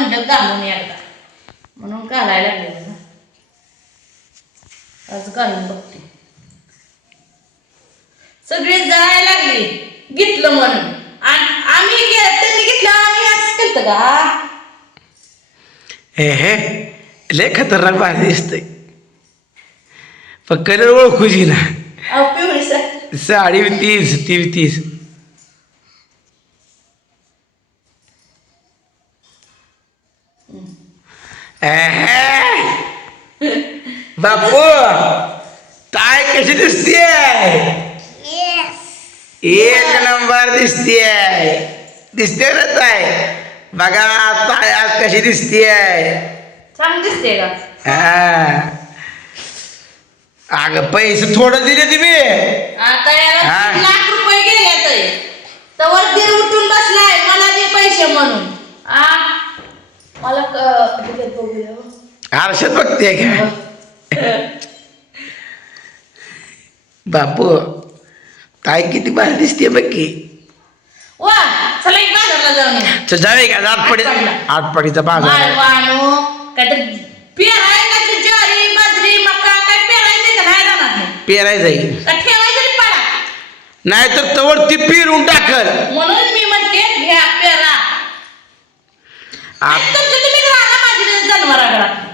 म्हणलं घालून एकदा. म्हणून घालायला लागले ना आज घालून बघते. सगळे जायला लागले. घेतलं म्हणून. आणि आम्ही त्यांनी घेतलं आम्ही असं केलं का? हे हे लय खतरनाक भारी दिसतंय. पण कलर ना. अहो पिवळी सा- साडी बी तीस ती तीस. बापू ताय कशी दिसतीये? एक नंबर दिसतीये. दिसते ना ताय बघा ताय आज कशी दिसतीये. छान दिसते का? हा. अगं पैसे थोडं दिले तुम्ही. आता याला हा. तीन लाख रुपये गेले तरी तवर उठून बसलाय मला दे पैसे म्हणून. आ? मला क- बघूया. आरशात बघते का? बापू ताई किती भारी दिसते बघ की. वा चला एक बाजारला जाऊन या. तर जावे का? आठपडी आठपडीचा बाजार आहे. मालवानो काहीतरी पेराय काहीतरी ज्वारी बाजरी मका काय पेरायचं का? नाही राहणार नाही. पेराय जाईल. का ठेवायचं रे पाडा? नाहीतर तवर ती पिरून टाकल. म्हणून मी म्हणते घ्या पेरा आ- आणि तुमचं तुम्ही राहा माझी जनावराकडे.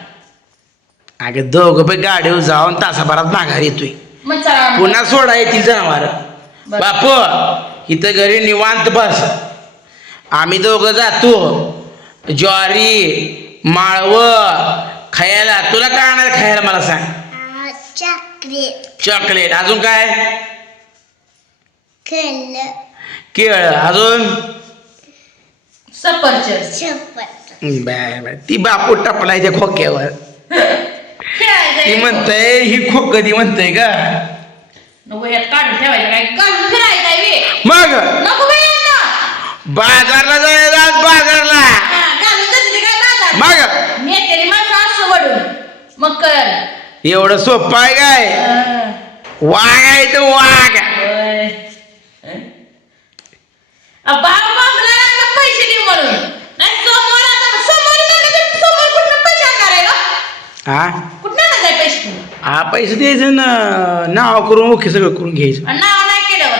अगं दोघं पण गाडीवर जाऊन तासाभरात माघार येतोय. मग चला पुन्हा सोडा येतील जनावर. बरं. बापू इथं घरी निवांत बस. आम्ही दोघं जातो. ज्वारी माळव खायला. तुला काय आणणार खायला मला सांग? चॉकलेट. चॉकलेट. अजून काय? खेळ केळ. अजून? सफरचंद शपथ बर बर ती बापू टपलाय त्या खोक्यावर खेळायचं ती म्हणतय ही खोक कधी म्हणतय का? नको ह्यात काढून ठेवायचं काय? काढून फिरायचं आहे बे. मग? नको बे यांना. बाजारला जायला आज बाजारला. हा, घालून जाते ते काय बाजार. मग? नेतेली माणसं असं वडून. मग कळ एवढं सोपं आहे काय? वाघ आहे तो वाघ. बाबा हा कुठनं आणणार पैसे तुम्ही हा पैसे द्यायचं ना नाव करून ओके सगळं करून घ्यायचं. आणि नाव नाही केल्यावर?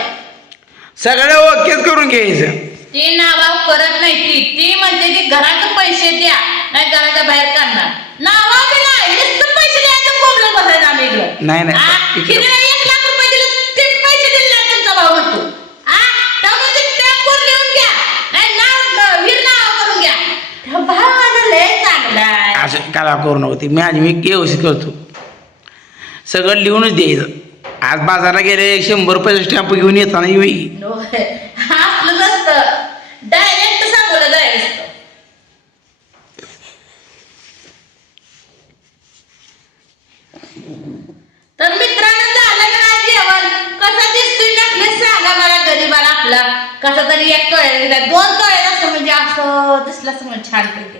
सगळं ओकेच करून घ्यायचं. ते नावाव करत नाही ती. ती म्हणते की घराचे पैसे द्या नाही घराच्या बाहेर काढणार. नावा नाही नुसतं पैसे द्यायचं बोंबलत बसायचं आम्ही इकडं. नाही, नाही. आ, इकडं- हिने एक लाख रुपये दिले ते पैसे दिले नाही तुमचा भाऊ म्हणतो आ, त्यामुळे ते स्टॅम्पवर लिहून घ्या नाही नाव वीर नाव करून घ्या त्या भाऊ माझा लय चांगला काला करू नको ती. माझी मी व्यवस्थित करतो. सगळं लिहूनच द्यायचं. आज बाजारला गेले शंभर रुपयाचा स्टॅम्प घेऊन येताना येई हो, नसतं. डायरेक्ट सांगवलं जायचं तर मित्रांनो झालं का नाही जेवण? कसा दिसतोय नकलेस सांगा मला गरीबाला आपला. कसा तरी एक तोळ्याला दिला दोन तोळ्याला असं म्हणजे असं दिसलं असं म्हणजे छान पैकी.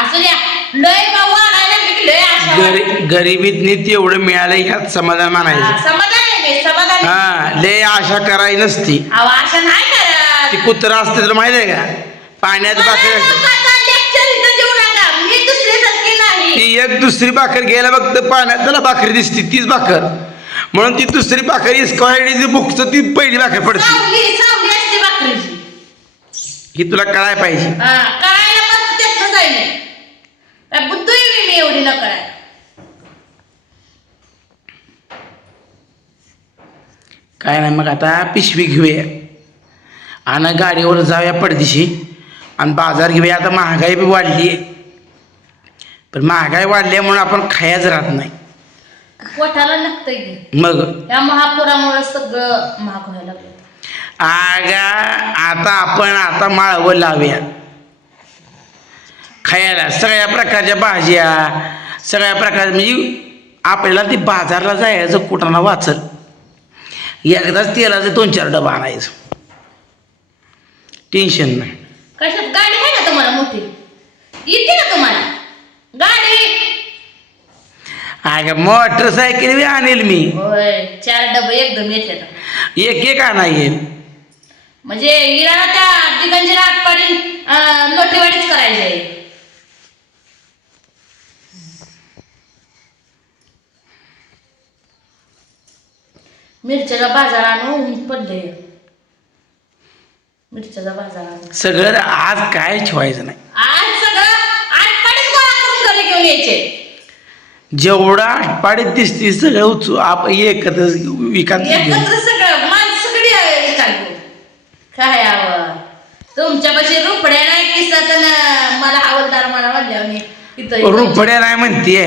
असं द्या लय बा वाढायला लागले की लय आशा गरी गरिबीतनी तेवढं मिळालं ह्यात समाधान हा, मानायचं समाधान आहे मी, समाधान आहे. हा लय आशा करायची नसती अहो, आशा नाही ती कुत्रा असते तर माहिती आहे का पाण्यात मला बाकर लोकांचा lecture इथं देऊ नका. मी दुसऱ्यासारखी नाही. ती एक दुसरी भाकर घ्यायला बघत पाण्यात त्याला भाकरी दिसते तीच भाकर म्हणून ती दुसरी भाकर इस्कॉयडी बुकचं ती पहिली भाकर पडते सावली सावली असते भाकरीची. ही तुला कळायला पाहिजे हा, कळायला मस्त त्यातनं जाईल. काय बुद्धू आहे मी एवढी न कळाय काय नाही मग आता पिशवी घेऊया. आणि गाडीवर जाऊया पडदिशी. आणि बाजार घेऊया आता महागाई बी वाढली. पण महागाई वाढल्यामुळे आपण खायच राहत नाही. पोटाला लागतंय. मग? या महापुरामुळे सगळं महाग व्हायला लागलं. आगा आता आपण आता माळवं लावूया. खायला सगळ्या प्रकारच्या भाज्या सगळ्या प्रकार म्हणजे आपल्याला ते बाजारला जायचं कुठाना वाचल. एकदाच तेलाचं दोन चार डबा आणायचं. टेन्शन नाही. कशात? गाडी आहे ना तुम्हाला मोठी? येते ना तुम्हाला? गाडी! अगं मोटरसायकल बी आणेल मी. होय चार डबे एकदम एक एक आणायला म्हणजे इराला त्या दिगंजीला आठ पाडी लोटेवाडीच करायची आहे मिरच्याच्या बाजार आणून ऊन पडले मिरच्याचा बाजार सगळं आज काय ठेवायचं नाही. आज सगळं यायचे. जेवढा आटपाडीत दिसते सगळं उचू आप एकत्र विकास एकत्र सगळं. माणसं सगळी आहे काय हवं तुमच्यापाशी रुपड्या नाही किस्सा तर न- मला हवलदार मला म्हणल्या रुपड्या नाही म्हणतीये.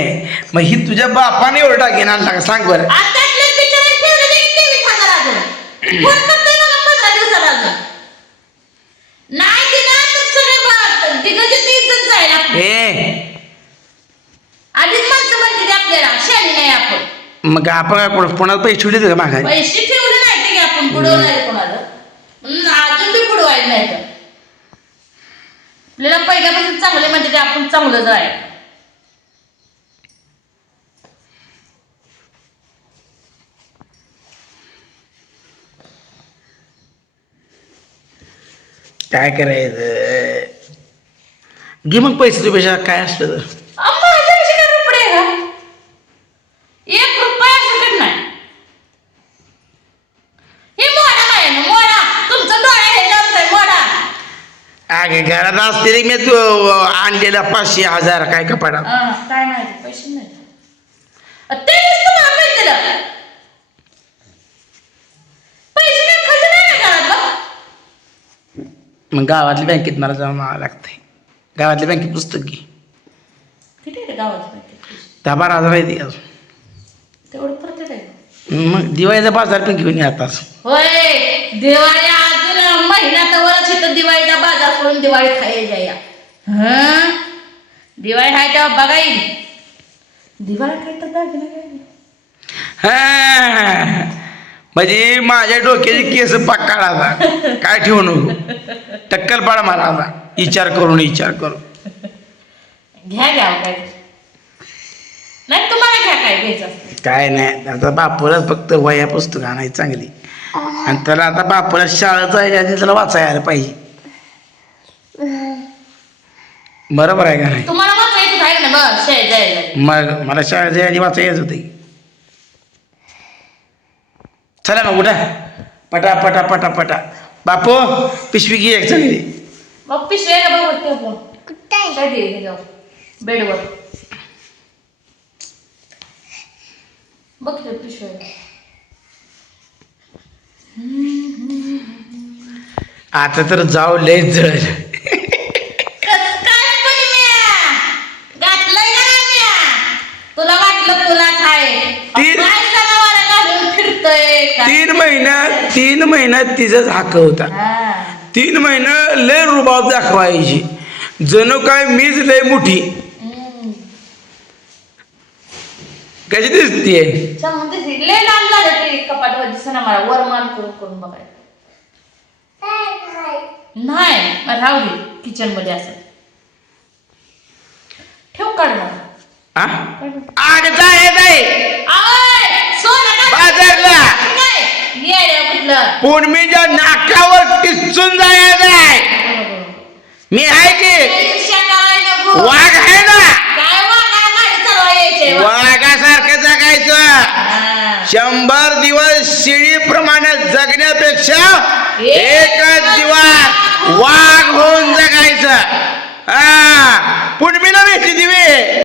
मग ही तुझ्या बापाने एवढं टाकेन आणला का सांग बरं. ते मग आपण काय कोण- कोणाला पैसे ठेवले का मागाय पैसे ठेवले नाही ते की आपण बुडवणार कोणाला. अजून बी बुडवायला नाही आपल्याला पहिल्यापासून चांगले म्हणजे ते आपण चांगलंच आहे. काय करायचं? घे मग पैसे तुझ्या काय असलं तर. अम्मा, ह्याच्यापाशी काय रुपये आहे का? एक रुपया सकट नाही. हे मोडा नाही ना, मोडा तुमचं डोळा ह्याच्यावरच आहे, मोडा अगे घरात असते मी तू आणलेला पाचशे हजार काय कपाडा अं, काय पैसे नाही अं, ते नुसतं मला पैसे दिलं मग गावातल्या बँकेत मला जाऊन आणावं लागतंय. गावातल्या बँकेत पुस्तक घे. किती आहे रे गावात? दहा बारा हजार आहे ते अजून. तेवढं परत आहे मग दिवाळीचा बाजार पण घेऊन ये होय दिवाळी अजून महिन्यात वरच इथं दिवाळीचा बाजार करून दिवाळी खायला हं? दिवाळी आहे तेव्हा बघा येईल. दिवाळी काय तर दागिना. हा. म्हणजे माझ्या डोक्याचे केस पक्का आता. काय ठेवू नको. टक्कल पाडा मला आता. विचार करून विचार करून. घ्या घ्या काय. नाही तुम्हाला घ्या काय घ्यायचं. काय नाही. आता बापूला फक्त वया पुस्तक आणायची चांगली. आणि त्याला आता बापूला शाळा जायच्या आधी त्याला वाचायला पाहिजे. बरोबर आहे का नाही? तुम्हाला वाचायचं आहे ना बस शाळेत जायला मग मला शाळेत वाचायला येत होते चला मग उठा. पटा पटा पटा पटा. बापू पिशवी घे एक चांगली मग पिशव्या का बघ वरती आपण. कुठे आहे? काय दे जाऊ. बेडवर. बघ पिशव्या आता तर जाऊ लय जळ कसं काय पण म्या? घातलंय का नाही म्या? तुला वाटलं तुलाच आहे ती- काय जनावरं घालून फिरतोय का? तीन महिन्यात तीन महिन्यात तिचाच हाक होता. तीन महिना लय रुबाब दाखवायची. जणू काय मीच लय मोठी. कशी दिसतीये? नाही. राहू दे. किचनमध्ये असं. ठेव काढ. आग जाय जाय. बाजारला. पूर्वीच्या नाकावर किसून जायचं आहे. मी आहे की? वाघ आहे ना? वाघासारखं जगायचं. शंभर दिवस शिळीप्रमाणे जगण्यापेक्षा एकच दिवस वाघ होऊन जगायचं. हा. पूर्वीला भेटली दिवे.